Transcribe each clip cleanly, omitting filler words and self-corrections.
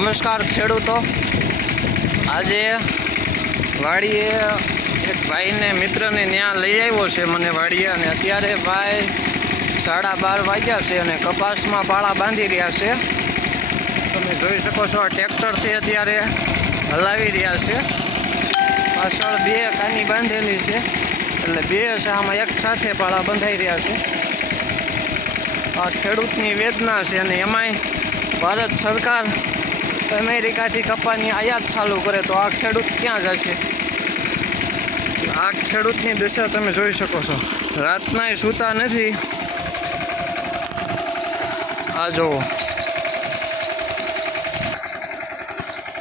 નમસ્કાર ખેડૂતો। આજે વાડીએ એક ભાઈને મિત્રને ત્યાં લઈ આવ્યો છે મને વાડીએ, અને અત્યારે ભાઈ 12:30 વાગ્યા છે અને કપાસમાં પાળા બાંધી રહ્યા છે। તમે જોઈ શકો છો આ ટ્રેક્ટરથી અત્યારે હલાવી રહ્યા છે। પાછળ 2 કાની બાંધેલી છે, એટલે 2 છે આમાં એક સાથે પાળા બંધાઈ રહ્યા છે। આ ખેડૂતની વેદના છે, અને એમાંય ભારત સરકાર અમેરિકાથી કપાસની આયાત ચાલુ કરે તો આ ખેડૂત ક્યાં જશે? આ ખેડૂતની દશા તમે જોઈ શકો છો, રાતનાય સૂતા નથી। આ જુઓ,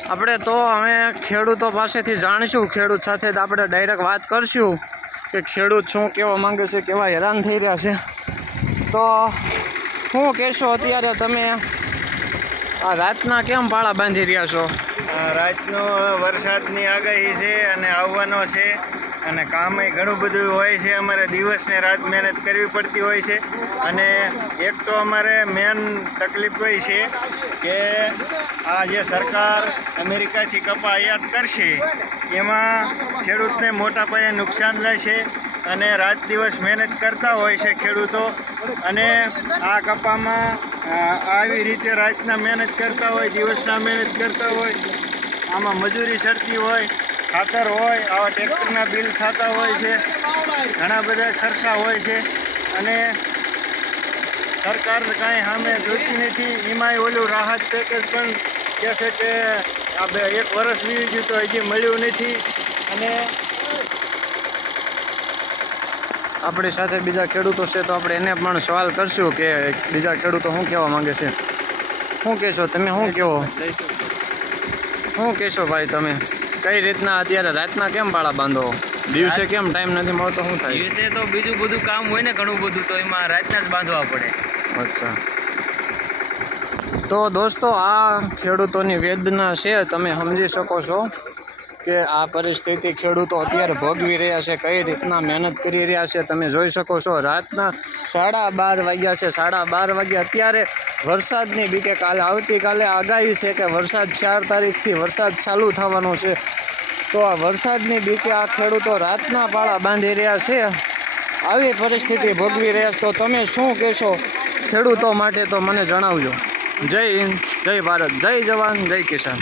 આપણે તો અમે ખેડૂતો પાસેથી જાણીશું, ખેડૂત સાથે આપણે ડાયરેક્ટ વાત કરશું કે ખેડૂત શું કહેવા માંગે છે, કેવા હેરાન થઈ રહ્યા છે। તો શું કહેશો અત્યારે તમે? આ રાતના કેમ પાળા બાંધી રહ્યા છો? રાતનો વરસાદની આગાહી છે અને આવવાનો છે, અને કામે ઘણું બધું હોય છે। અમારે દિવસને રાત મહેનત કરવી પડતી હોય છે, અને એક તો અમારે મેન તકલીફ હોય છે કે આ જે સરકાર અમેરિકાથી કપા આયાત કરશે એમાં ખેડૂતને મોટા પાયે નુકસાન લેશે, અને રાત દિવસ મહેનત કરતા હોય છે ખેડૂતો, અને આ કપામાં આવી રીતે રાતના મહેનત કરતા હોય, દિવસના મહેનત કરતા હોય, આમાં મજૂરી ચડતી હોય, ખાતર હોય, આવા ટ્રેક્ટરના બિલ થતા હોય છે, ઘણા બધા ખર્ચા હોય છે, અને સરકાર કાંઈ સામે જોતી નથી। એમાંય ઓલું રાહત પેકેજ પણ કહે છે કે આ 1 વર્ષ વીતી ગયું તો હજી મળ્યું નથી। અને આપણી સાથે બીજા ખેડૂતો છે, તો આપણે એને પણ સવાલ કરશું કે બીજા ખેડૂતો શું કહેવા માંગે છે। શું કહેશો તમે? શું કહેશો ભાઈ તમે? કઈ રીતના અત્યારે રાતના કેમ પાળા બાંધો? દિવસે કેમ ટાઈમ નથી મળતો? શું થાય? દિવસે તો બીજું બધું કામ હોય ને, ઘણું બધું, તો એમાં રાતના જ બાંધવા પડે। અચ્છા, તો દોસ્તો આ ખેડૂતોની વેદના છે, તમે સમજી શકો છો કે આ પરિસ્થિતિ ખેડૂતો અત્યારે ભોગવી રહ્યા છે, કઈ રીતના મહેનત કરી રહ્યા છે તમે જોઈ શકો છો। રાતના 12:30 વાગ્યા છે, 12:30 વાગ્યા અત્યારે વરસાદની બીકે આવતીકાલે આગાહી છે કે વરસાદ 4 તારીખથી વરસાદ ચાલુ થવાનો છે, તો આ વરસાદની બીકે આ ખેડૂતો રાતના પાળા બાંધી રહ્યા છે, આવી પરિસ્થિતિ ભોગવી રહ્યા છે। તો તમે શું કહેશો ખેડૂતો માટે? તો મને જણાવજો। જય હિન્દ, જય ભારત, જય જવાન, જય કિસાન।